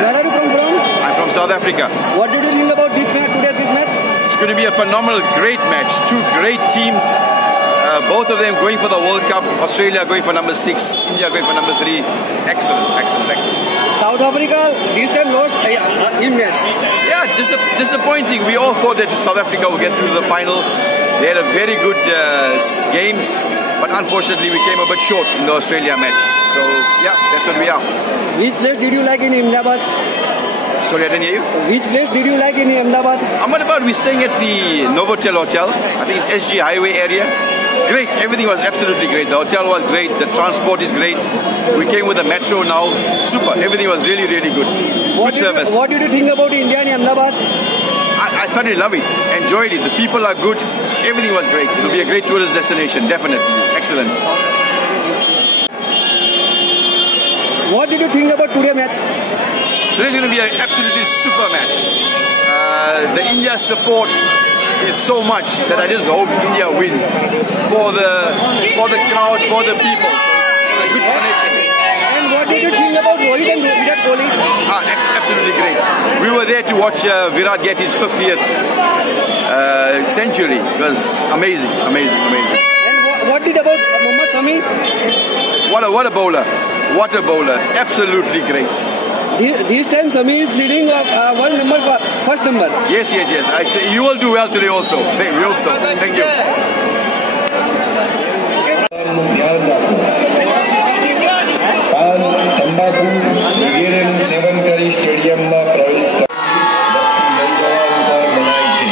Where are you come from? I'm from South Africa. What did you think about this match today? This match? It's going to be a phenomenal, great match. Two great teams. Both of them going for the World Cup. Australia going for number 6. India going for number 3. Excellent, excellent, excellent. South Africa this time lost in match. Yeah, disappointing. We all thought that South Africa would get through the final. They had a very good games, but unfortunately we came a bit short in the Australia match. So yeah, that's what we are. Which place did you like in Ahmedabad? Sorry, I didn't hear you. Which place did you like in Ahmedabad? Ahmedabad, we're staying at the Novotel Hotel. I think it's SG Highway area. Great, everything was absolutely great. The hotel was great, the transport is great. We came with the metro now. Super, everything was really, really good. Good service. What did you think about India in Ahmedabad? I thoroughly love it, enjoyed it. The people are good, everything was great. It will be a great tourist destination, definitely. Excellent. What did you think about today's match? Today's going to be an absolutely super match. The India support is so much that I just hope India wins for the crowd, for the people. Good connection. And what did you think about Rohit and Virat Kohli? Absolutely great. We were there to watch Virat get his 50th century. It was amazing, amazing, amazing. And what did about Mohammad Shami? What a bowler. What a bowler. Absolutely great. This time Shami is leading world number, first number. Yes, yes, yes. Actually, you will do well today also. We hope so. Thank you. तंबाकू वगैरेનું સેવન કરી સ્ટેડિયમમાં પ્રવેશ કરી મનાય છે.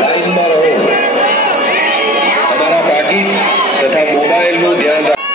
લાઈનમાં રહો. તમારા પાકીટ તથા મોબાઈલનું ધ્યાન રાખો.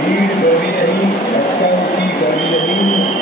ભીડ કરવી નહીં, અટકાવતી કરવી નહીં.